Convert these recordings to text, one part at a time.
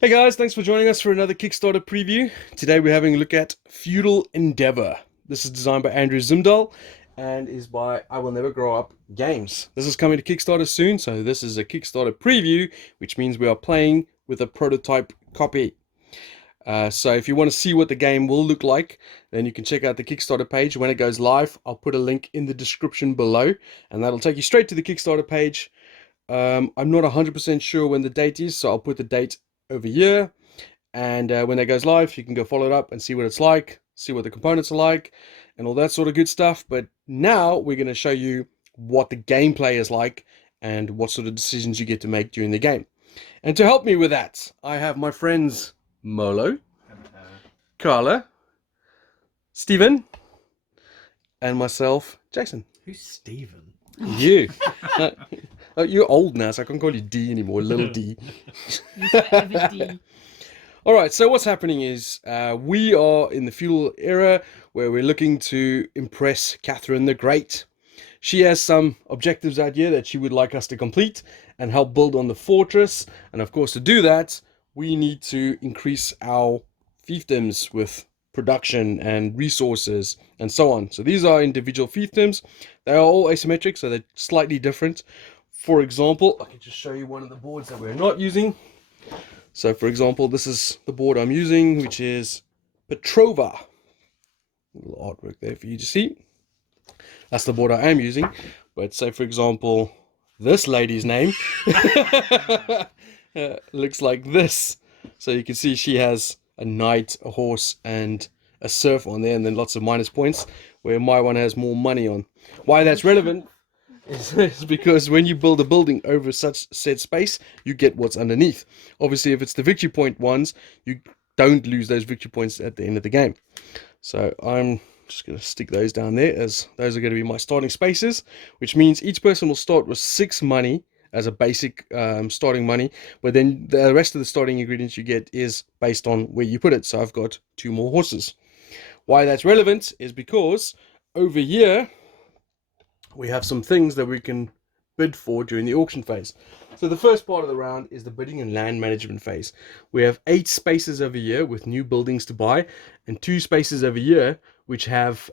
Hey guys, thanks for joining us for another Kickstarter preview. Today we're having a look at Feudal Endeavor. This is designed by Andrew Zimdahl and is by I Will Never Grow Up Games. This is coming to Kickstarter soon, so this is a Kickstarter preview, which means we are playing with a prototype copy. So if you want to see what the game will look like, then you can check out the Kickstarter page. When it goes live, I'll put a link in the description below, and that'll take you straight to the Kickstarter page. I'm not 100% sure when the date is, so I'll put the date over here. And when that goes live, you can go follow it up and see what it's like, see what the components are like, and all that sort of good stuff. But now we're going to show you what the gameplay is like and what sort of decisions you get to make during the game. And to help me with that, I have my friends Molo, Carla, Stephen, and myself, Jason. Who's Stephen? You. You're old now, so I can't call you D anymore. Little D. All right, so what's happening is we are in the feudal era where we're looking to impress Catherine the Great. She has some objectives out here that she would like us to complete and help build on the fortress. And of course, to do that, we need to increase our fiefdoms with production and resources and so on. So these are individual fiefdoms. They are all asymmetric, so they're slightly different. For example, I can just show you one of the boards that we're not using. So for example, this is the board I'm using, which is Petrova. A little artwork there for you to see. That's the board I am using. But say for example, this lady's name looks like this. So you can see she has a knight, a horse, and a serf on there, and then lots of minus points, where my one has more money on. Why that's relevant is because when you build a building over such said space, you get what's underneath. Obviously, if it's the victory point ones, you don't lose those victory points at the end of the game. So I'm just going to stick those down there, as those are going to be my starting spaces, which means each person will start with 6 money as a basic starting money, but then the rest of the starting ingredients you get is based on where you put it. So I've got 2 more horses. Why that's relevant is because over here we have some things that we can bid for during the auction phase. So the first part of the round is the bidding and land management phase. We have 8 spaces over here with new buildings to buy, and 2 spaces over here which have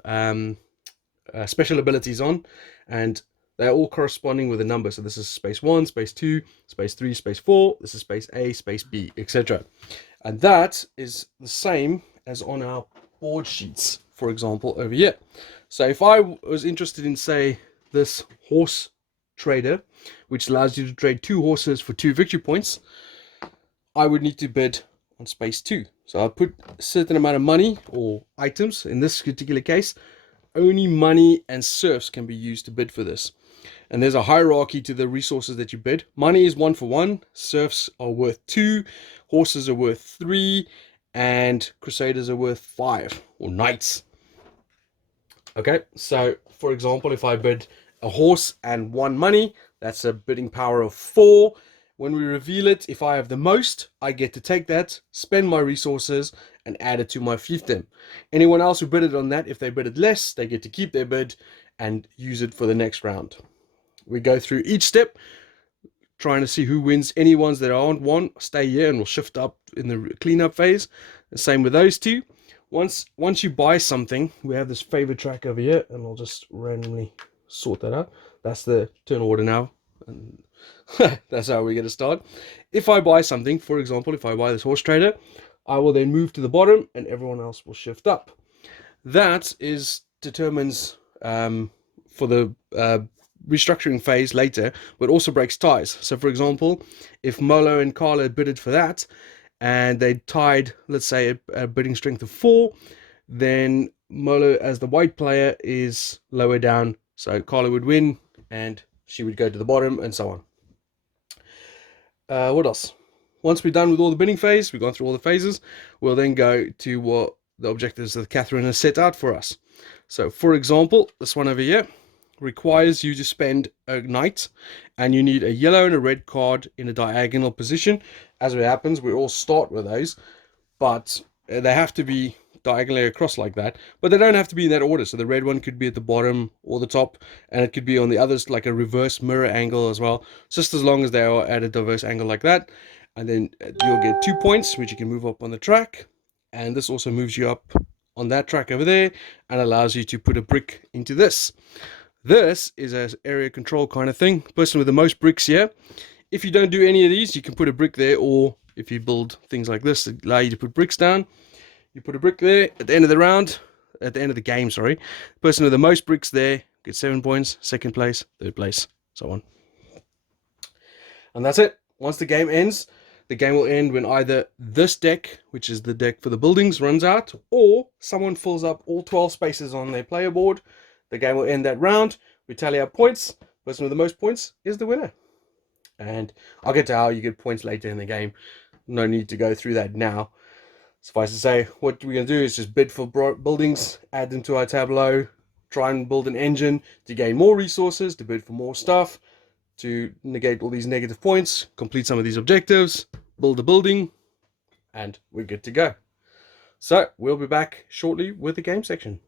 special abilities on, and they're all corresponding with a number. So this is space 1, space 2, space 3, space 4. This is space A, space B, etc. And that is the same as on our board sheets, for example, over here. So if I was interested in, say, this horse trader, which allows you to trade 2 horses for 2 victory points, I would need to bid on space 2. So I'll put a certain amount of money or items. In this particular case, only money and serfs can be used to bid for this. And there's a hierarchy to the resources that you bid. Money is 1 for 1, serfs are worth 2, horses are worth 3, and crusaders are worth 5, or knights. Okay, so for example, if I bid a horse and 1 money, that's a bidding power of 4. When we reveal it, if I have the most, I get to take that, spend my resources, and add it to my fiefdom. Anyone else who bidded on that, if they bidded less, they get to keep their bid and use it for the next round. We go through each step, trying to see who wins. Any ones that aren't one, stay here and we'll shift up in the cleanup phase. The same with those 2. Once you buy something, we have this favorite track over here, and I'll just randomly sort that out. That's the turn order now, and that's how we're going to start. If I buy something, for example, if I buy this horse trader, I will then move to the bottom and everyone else will shift up. That determines for the restructuring phase later, but also breaks ties. So for example, if Molo and Carla bidded for that and they tied, let's say, a bidding strength of 4, then Molo, as the white player, is lower down, so Carla would win and she would go to the bottom, and so on. What else? Once we're done with all the bidding phase, we've gone through all the phases, we'll then go to what the objectives that Catherine has set out for us. So for example, this one over here requires you to spend a knight, and you need a yellow and a red card in a diagonal position. As it happens, we all start with those, but they have to be diagonally across like that, but they don't have to be in that order. So the red one could be at the bottom or the top, and it could be on the others like a reverse mirror angle as well, just as long as they are at a diverse angle like that. and then you'll get 2 points, which you can move up on the track. And this also moves you up on that track over there and allows you to put a brick into this. This is an area control kind of thing. Person with the most bricks here. If you don't do any of these, you can put a brick there, or if you build things like this that allow you to put bricks down, you put a brick there at the end of the round, at the end of the game, sorry. Person with the most bricks there gets 7 points, second place, third place, so on. And that's it. Once the game ends, the game will end when either this deck, which is the deck for the buildings, runs out, or someone fills up all 12 spaces on their player board. The game will end that round. We tally up points. Person with the most points is the winner. And I'll get to how you get points later in the game. No need to go through that now. Suffice to say, what we're going to do is just bid for buildings, add them to our tableau, try and build an engine to gain more resources, to bid for more stuff, to negate all these negative points, complete some of these objectives, build a building, and we're good to go. So we'll be back shortly with the game section.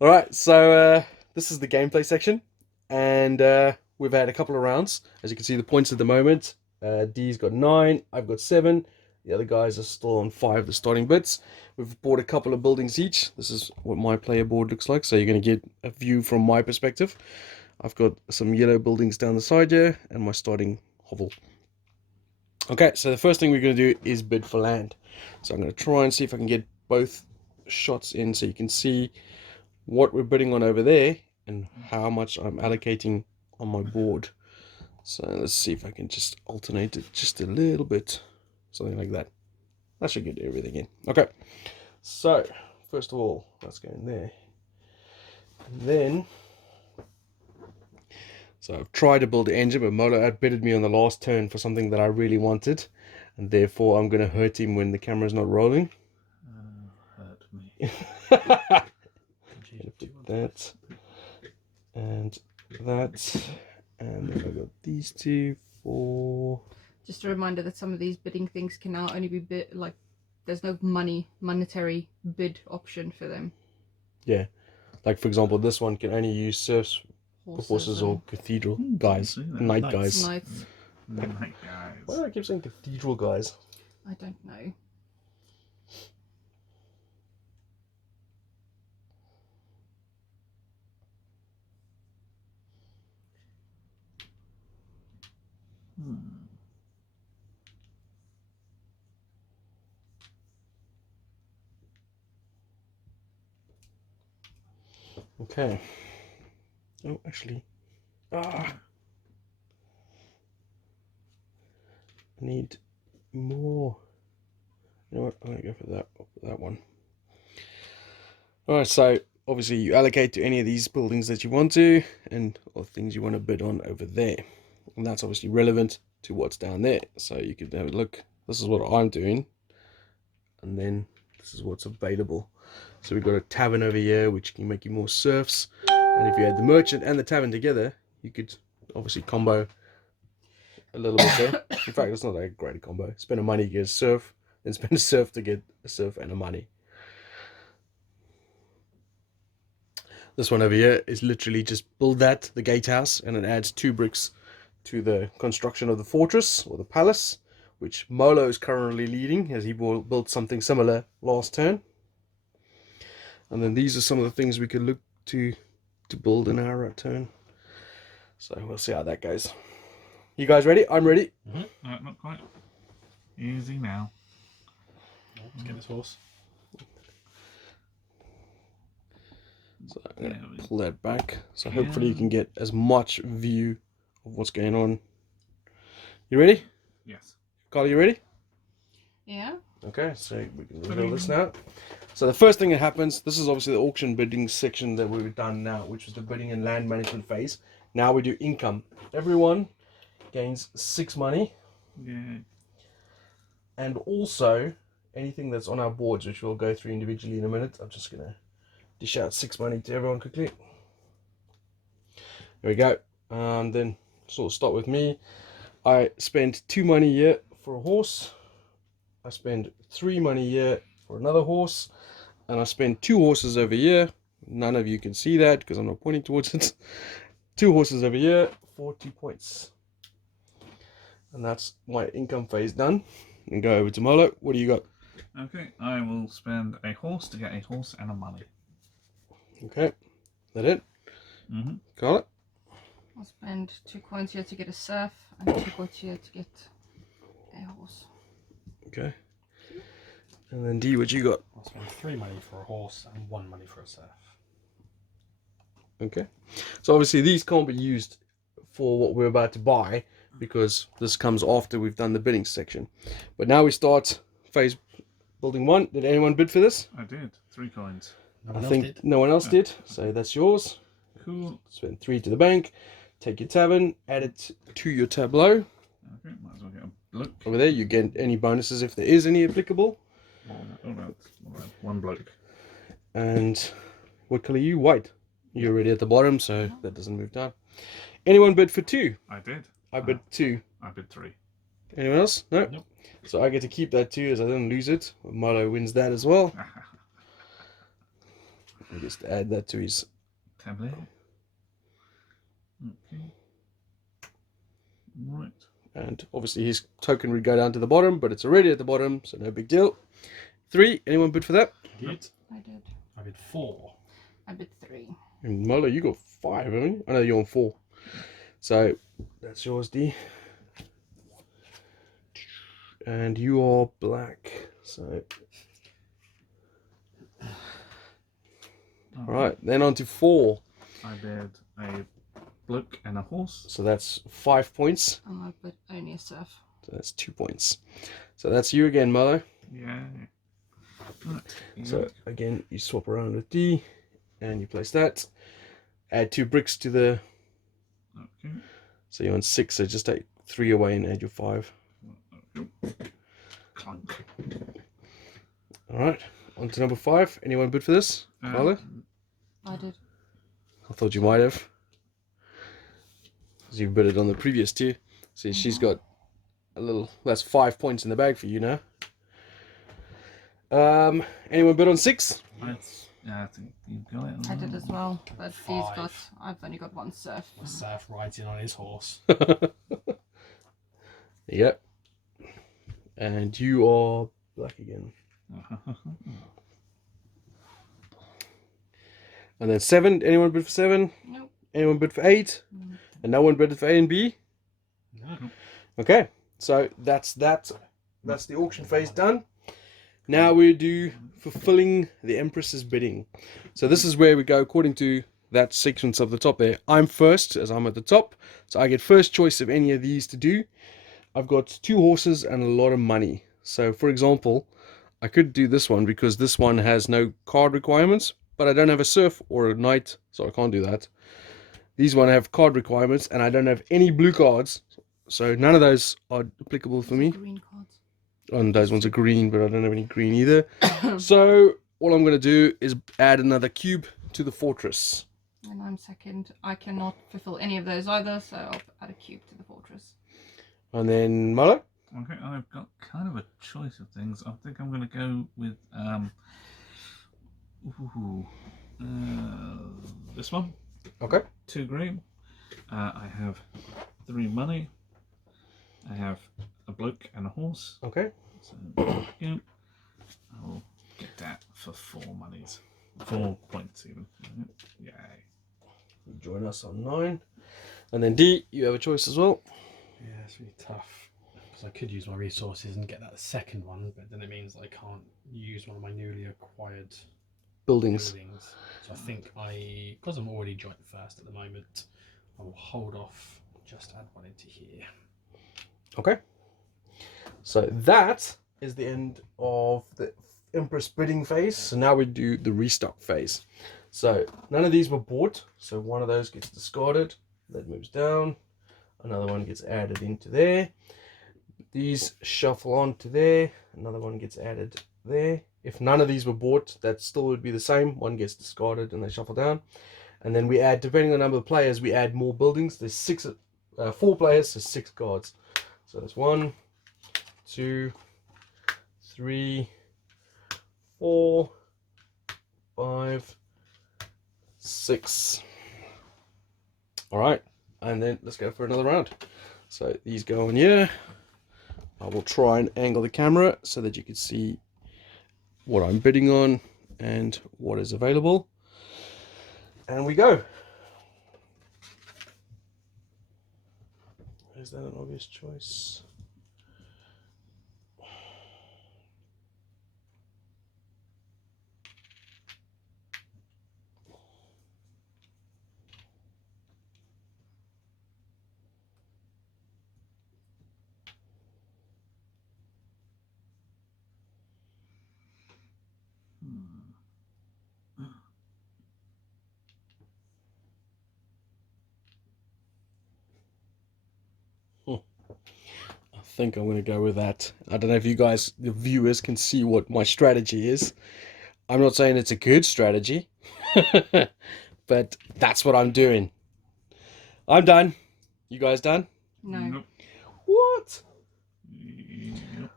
Alright, so this is the gameplay section, and we've had a couple of rounds. As you can see, the points at the moment, D's got 9, I've got 7. The other guys are still on 5, the starting bits. We've bought a couple of buildings each. This is what my player board looks like, so you're going to get a view from my perspective. I've got some yellow buildings down the side here, and my starting hovel. Okay, so the first thing we're going to do is bid for land. So I'm going to try and see if I can get both shots in so you can see what we're bidding on over there and how much I'm allocating on my board. So let's see if I can just alternate it just a little bit. Something like that. That should get everything in. Okay. So, first of all, let's go in there. And then, so I've tried to build the engine, but Molo outbidded me on the last turn for something that I really wanted. And therefore, I'm going to hurt him when the camera's not rolling. Hurt me. Put that. And that. And then I've got these two for... Just a reminder that some of these bidding things can now only be bid, like, there's no monetary bid option for them. Yeah. Like, for example, this one can only use serfs, horses or cathedral guys. Knight guys. Knights. Night guys. Why do I keep saying cathedral guys? I don't know. Okay. Oh, actually. I need more. You know what? I'm going to go for that one. Alright, so obviously you allocate to any of these buildings that you want to, and or things you want to bid on over there. And that's obviously relevant to what's down there. So you could have a look. This is what I'm doing. And then this is what's available. So we've got a tavern over here, which can make you more serfs. And if you had the merchant and the tavern together, you could obviously combo a little bit there. In fact, it's not a great combo. Spend a money to get a serf, then spend a serf to get a serf and a money. This one over here is literally just build that, the gatehouse, and it adds 2 bricks to the construction of the fortress or the palace, which Molo is currently leading as he built something similar last turn. And then these are some of the things we could look to build in our turn. So we'll see how that goes. You guys ready? I'm ready. No, not quite. Easy now. Let's get this horse. So I'm going to pull that back. So hopefully you can get as much view of what's going on. You ready? Yes. Carl, you ready? Yeah. Okay, so we can reveal this now. So the first thing that happens, this is obviously the auction bidding section that we've done now, which was the bidding and land management phase. Now we do income. Everyone gains 6 money. Yeah. And also anything that's on our boards, which we'll go through individually in a minute. I'm just going to dish out 6 money to everyone quickly. There we go. Then sort of start with me. I spend 2 money here for a horse. I spend 3 money here for another horse, and I spend 2 horses over here. None of you can see that because I'm not pointing towards it. 2 horses over here, 40 points. And that's my income phase done. And go over to Molo. What do you got? Okay, I will spend a horse to get a horse and a money. Okay, that it? Mm-hmm. Got it? I'll spend 2 coins here to get a serf and 2 coins here to get a horse. Okay. And then D, what you got? I'll spend 3 money for a horse and 1 money for a serf. Okay. So obviously these can't be used for what we're about to buy because this comes after we've done the bidding section. But now we start phase building 1. Did anyone bid for this? I did. 3 coins. No I one else think did. no one else did. So that's yours. Cool. Spend 3 to the bank. Take your tavern, add it to your tableau. Okay, might as well get a bloke. Over there, you get any bonuses if there is any applicable. All right. 1 bloke. And what color are you? White. You're already at the bottom, so that doesn't move down. Anyone bid for 2? I did. I bid 2. I bid 3. Anyone else? No? Nope. So I get to keep that 2 as I didn't lose it. Milo wins that as well. I'll just add that to his... Tablet. Okay. Right. And obviously his token would go down to the bottom, but it's already at the bottom, so no big deal. 3. Anyone bid for that? Did. I did. I bid 4. I bid 3. And Milo, you got 5, haven't you? I know you're on 4. So that's yours, D. And you are black. So alright, then on to 4. I bid a bloke and a horse. So that's 5 points. And I bid only a serf. So that's 2 points. So that's you again, Milo. Yeah. Right. So again, you swap around with D and you place that. Add 2 bricks to the... Okay. So you're on 6, so just take 3 away and add your 5. Clunk. Alright, on to number 5. Anyone bid for this? Milo? I did. I thought you might have. Because you've bid it on the previous 2. See, she's got a little... That's 5 points in the bag for you now. Anyone bid on 6? Yeah, I think you got it. I did as well, but he's 5. got. I've only got 1 serf. The serf rides in on his horse. Yep. And you are black again. And then 7. Anyone bid for 7? Nope. Anyone bid for 8? Mm. And no one bid for A and B? No. Okay. So that's that. That's the auction phase done. Now we do fulfilling the Empress's bidding. So this is where we go according to that sequence of the top there. I'm first, as I'm at the top. So I get first choice of any of these to do. I've got 2 horses and a lot of money. So for example, I could do this one because this one has no card requirements, but I don't have a serf or a knight, so I can't do that. These one have card requirements and I don't have any blue cards. So none of those are applicable for me. Green cards. And those ones are green, but I don't have any green either. So all I'm going to do is add another cube to the fortress. And I'm second. I cannot fulfill any of those either, so I'll add a cube to the fortress. And then Molo? Okay, I've got kind of a choice of things. I think I'm going to go with this one. Okay. 2 green. I have 3 money. I have a bloke and a horse. Okay. So there we go. I'll get that for 4 monies. 4 points even. Yay. You join us on 9. And then D, you have a choice as well. Yeah, it's really tough. Because I could use my resources and get that second one, but then it means that I can't use one of my newly acquired Buildings. buildings. So I think because I'm already joint first at the moment, I will hold off, just add one into here. Okay. So that is the end of the Empress bidding phase. So now we do the restock phase. So none of these were bought. So one of those gets discarded. That moves down. Another one gets added into there. These shuffle onto there. Another one gets added there. If none of these were bought, that still would be the same. One gets discarded and they shuffle down. And then we add, depending on the number of players, we add more buildings. There's 4 players, so 6 cards. So that's 1, 2, 3, 4, 5, 6. All right, and then let's go for another round. So these go on here. I will try and angle the camera so that you can see what I'm bidding on and what is available. And we go. Is that an obvious choice? I think I'm going to go with that. I don't know if you guys, the viewers, can see what my strategy is. I'm not saying it's a good strategy, but that's what I'm doing. I'm done. You guys done? No. Nope. What? Yep.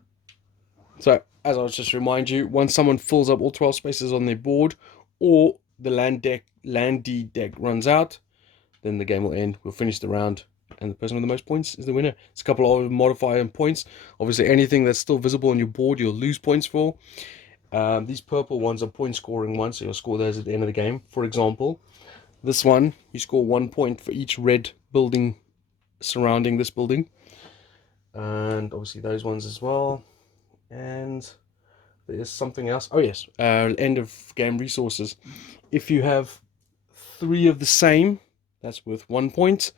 So, as I was just remind you, once someone fills up all 12 spaces on their board, or the landy deck runs out, then the game will end. We'll finish the round, and the person with the most points is the winner. It's a couple of modifier points. Obviously, anything that's still visible on your board, you'll lose points for. These purple ones are point scoring ones, so you'll score those at the end of the game. For example, this one, you score 1 point for each red building surrounding this building. And obviously those ones as well. And there's something else. Oh yes, end of game resources. If you have 3 of the same, that's worth 1 point.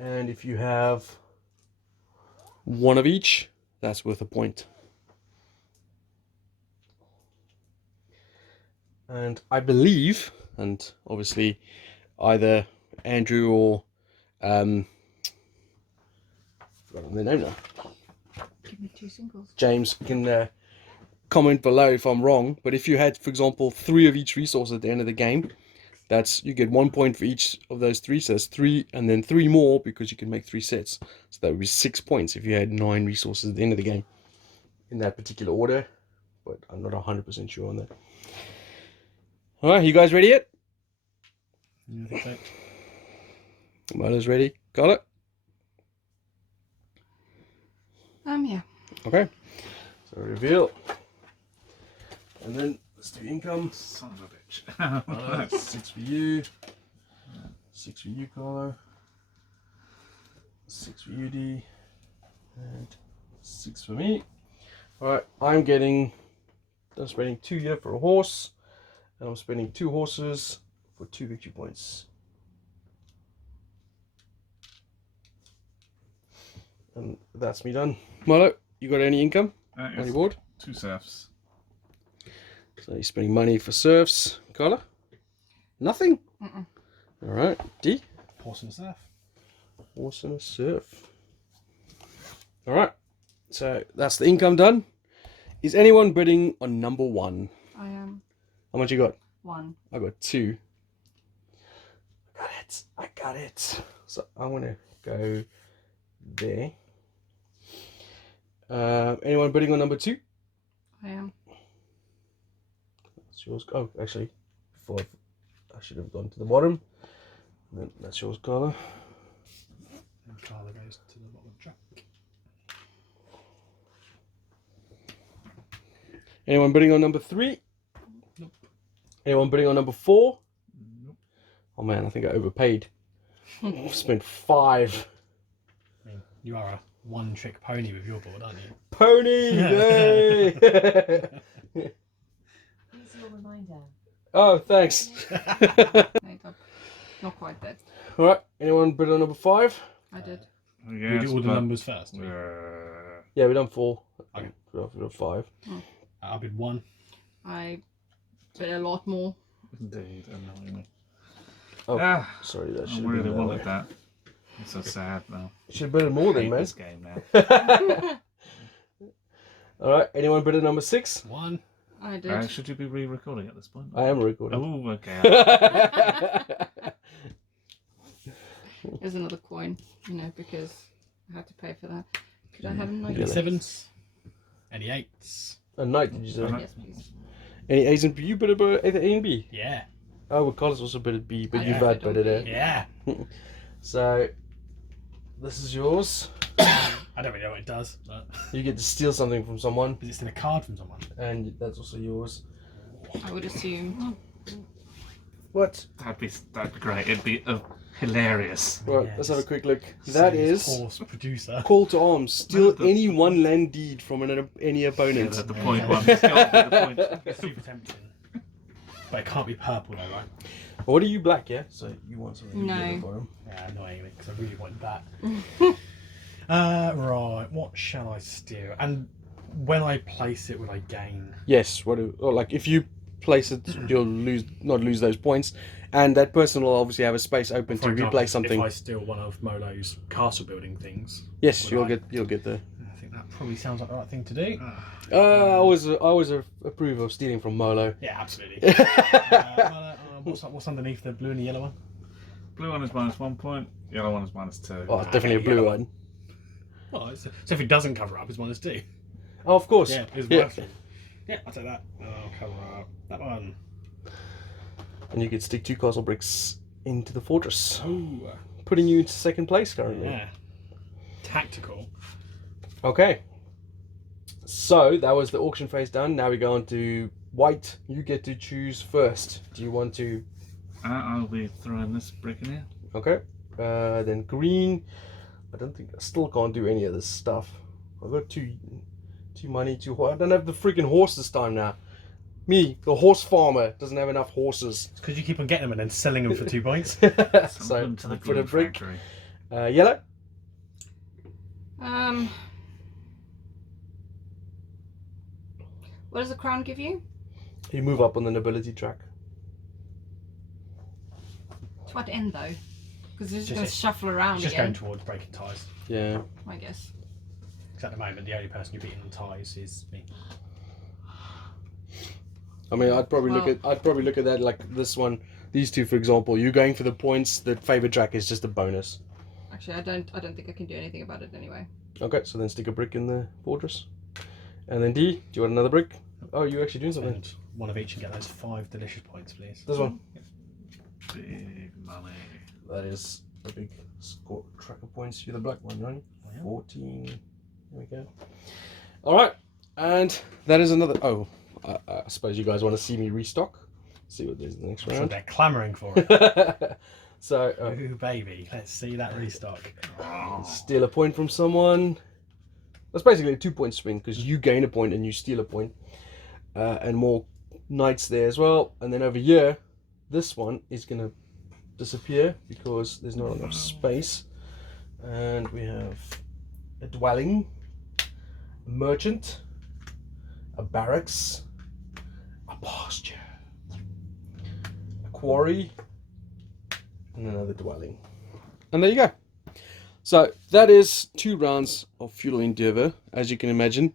And if you have 1 of each, that's worth a point. And I believe, and obviously either Andrew or forgotten their name now, Give me 2 singles. James, can comment below if I'm wrong. But if you had, for example, 3 of each resource at the end of the game, that's, you get 1 point for each of those 3. So that's 3, and then 3 more because you can make 3 sets. So that would be 6 points if you had 9 resources at the end of the game in that particular order. But I'm not 100% sure on that. All right, you guys ready yet? Yeah, I think so. Mother's ready. Got it? Yeah. Okay. So reveal. And then let's do income. Son of a bitch. 6 for you. 6 for you, Carlo. 6 for you, D. And 6 for me. Alright, I'm spending 2 here for a horse. And I'm spending 2 horses for 2 victory points. And that's me done. Milo, you got any income on your board? 2 serfs. So you're spending money for serfs. Carla? Nothing? Alright, D? Horse and a serf. Horse and a serf. Alright, so that's the income done. Is anyone bidding on number 1? I am. How much you got? 1. I got 2. I got it. So I'm gonna go there. Anyone bidding on number 2? I am. That's yours. Oh, actually, before I should have gone to the bottom. And then that's yours, Carla. And Carla goes to the bottom of the track. Anyone bidding on number 3? Nope. Anyone bidding on number 4? Nope. Oh man, I think I overpaid. I've spent 5. I mean, you are a one-trick pony with your board, aren't you? Pony! Yay! Here's your reminder. Oh, thanks. Not quite dead. Alright, anyone bid on number 5? I did. You Yes, do all the but- numbers first. Yeah, we've done 4. Okay. We've done 5. I bid 1. I bid a lot more. Indeed, annoyingly. Oh, sorry, that I should have really been that wanted way. that. I'm so sad now. Should have bidded more I then, hate man. this game now. Alright, anyone bid at number 6? 1. I did. Should you be re-recording at this point? I am recording. Oh, okay. There's another coin, because I had to pay for that. Could I have a Any knight? 7s? Any 8s? A knight, did you say? Uh-huh. Yes, please. Any A's and B? You bid about either A and B? Yeah. Oh, well, Carlos also bid at B, but I you've bid had on bidded B. A. Yeah. So this is yours. I don't really know what it does, but You get to steal something from someone, is it still a card from someone? and that's also yours. I would assume. What? That'd be great. It'd be hilarious. Right, Yeah, let's have a just quick look. That is horse producer. call to arms. Steal No, the- any one land deed from any Yeah, opponent. the point one. Let's go on with the point. It's super tempting, but it can't be purple though, right? What are you, black? Yeah. So you want something No. at the bottom. Yeah, annoyingly, because I really want that. Right, what shall I steal? And when I place it, will I gain? Yes. Like if you place it, you'll not lose those points, and that person will obviously have a space open For to example, replace something. If I steal one of Molo's castle building things, Yes, will I- you'll get the. I think that probably sounds like the right thing to do. I always approve of stealing from Molo. Yeah, absolutely. Oh, What's underneath the blue and the yellow one? Blue one is -1 point. Yellow one is -2. Oh, it's definitely a blue yellow one. Oh, so if it doesn't cover up, it's -2. Oh, of course. Yeah, it's Yeah. worth it. Yeah, I'll take that. I'll cover up that one. And you can stick 2 castle bricks into the fortress, Ooh, putting you into second place currently. yeah. Tactical. Okay. So that was the auction phase done. Now we go on to white. You get to choose first. Do you want to? I'll be throwing this brick in here. Okay. Then green. I still can't do any of this stuff. I've got two money, 2 horse. I don't have the freaking horse this time now. Me, the horse farmer, doesn't have enough horses. It's because you keep on getting them and then selling them for 2 points. Send So them to the I'll put a glue brick. factory. Yellow. What does the crown give you? You move up on the nobility track. To what end though? Because it's just Just- going to shuffle around It's just going again. towards breaking ties. Yeah. I guess. Because at the moment, the only person you're beating on ties is me. I mean, I'd probably look at that like this one. These two, for example, you're going for the points. The favorite track is just a bonus. Actually, I don't think I can do anything about it anyway. Okay, so then stick a brick in the fortress. And then D, do you want another brick? Oh, you're actually doing something. And one of each and get those 5 delicious points, please. This one. Big money. That is a big score track of points. You're the black one, right? Oh, yeah. 14. There we go. All right, and that is another. Oh, I suppose you guys want to see me restock. See what there's in the next I'm sure round. they're clamouring for it. So Ooh, baby, let's see that restock. steal a point from someone. That's basically a 2-point swing because you gain a point and you steal a point, and more knights there as well. And then over here, this one is gonna disappear because there's not enough space. And we have a dwelling, a merchant, a barracks, a pasture, a quarry, and another dwelling. And there you go. So that is 2 rounds of Feudal Endeavor. As you can imagine,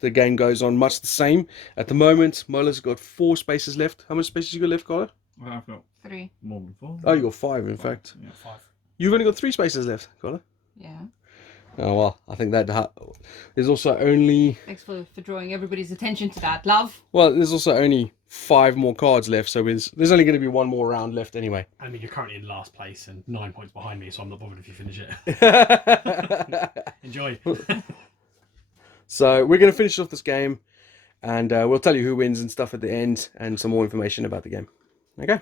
the game goes on much the same. At the moment, Mola's got 4 spaces left. How much spaces you got left, Carla? Well, I've got 3. more than 4. Oh, you got 5 in fact. Yeah. 5. You've only got 3 spaces left, Carla. Yeah. Oh well, I think that there's also only Thanks for drawing everybody's attention to that, love. there's also only 5 more cards left, so there's only going to be 1 more round left anyway. I mean, you're currently in last place and 9 points behind me, so I'm not bothered if you finish it. Enjoy. So we're going to finish off this game, and we'll tell you who wins and stuff at the end, and some more information about the game. Okay.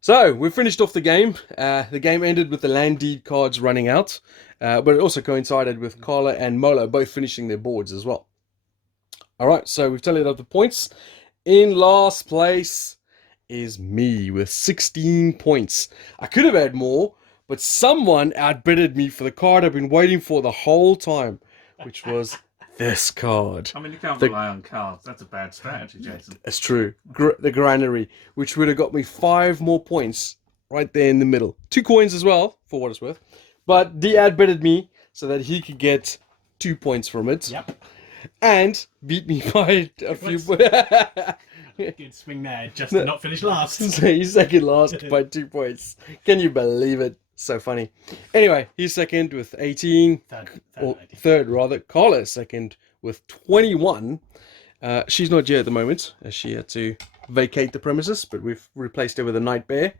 So we've finished off the game. The game ended with the land deed cards running out, but it also coincided with Carla and Molo both finishing their boards as well. All right, so we've tallied up the points. In last place is me with 16 points. I could have had more, but someone outbidded me for the card I've been waiting for the whole time, which was this card. I mean, you can't The- rely on cards. That's a bad strategy, Jason. That's true. The granary, which would have got me 5 more points right there in the middle. 2 coins as well, for what it's worth. But D outbidded me so that he could get 2 points from it. Yep. And beat me by a few points. points. Good swing there, just to not finish last. So he's second last by 2 points. Can you believe it? So funny. Anyway, he's second with 18. Or third rather. Carla is second with 21. She's not here at the moment, as she had to vacate the premises, but we've replaced her with a night bear,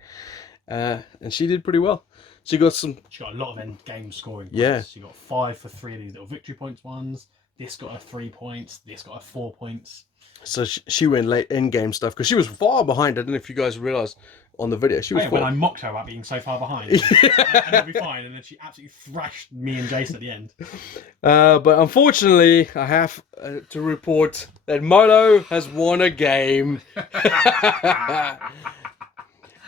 and she did pretty well. She got some. She got a lot of end game scoring points. Yeah. She got 5 for 3 of these little victory points ones. This got her 3 points. This got her 4 points. So she went late end game stuff because she was far behind. I don't know if you guys realised on the video. She was When I mocked her about being so far behind, and it'll be fine, and then she absolutely thrashed me and Jason at the end. But unfortunately, I have to report that Molo has won a game.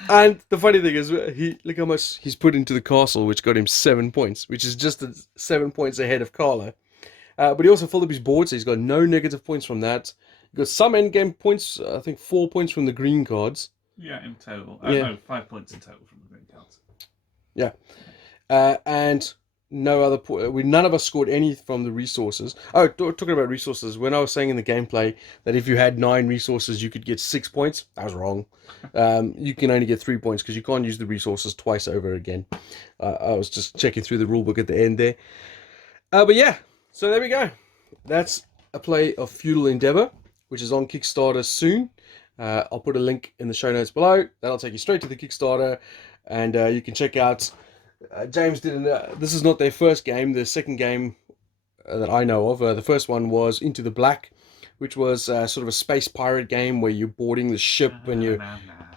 And the funny thing is, look how much he's put into the castle, which got him 7 points, which is just 7 points ahead of Carla. But he also filled up his board, so he's got no negative points from that. He got some endgame points, I think 4 points from the green cards. Yeah, in total. Yeah. No, 5 points in total from the green cards. Yeah. And no other none of us scored any from the resources. Oh, talking about resources, when I was saying in the gameplay that if you had 9 resources you could get 6 points, I was wrong. You can only get 3 points because you can't use the resources twice over again. I was just checking through the rulebook at the end there. But yeah, so there we go. That's a play of Feudal Endeavor, which is on Kickstarter soon. I'll put a link in the show notes below. That'll take you straight to the Kickstarter, and you can check out. James did. This is not their first game. The second game that I know of. The first one was Into the Black, which was sort of a space pirate game where you're boarding the ship and you're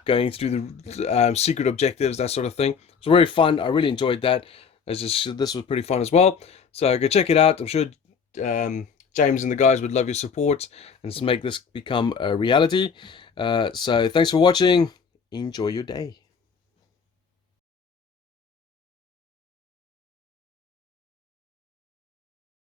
going through the secret objectives, that sort of thing. It was very fun. I really enjoyed that. This was pretty fun as well. So go check it out. I'm sure James and the guys would love your support and to make this become a reality. So thanks for watching. Enjoy your day.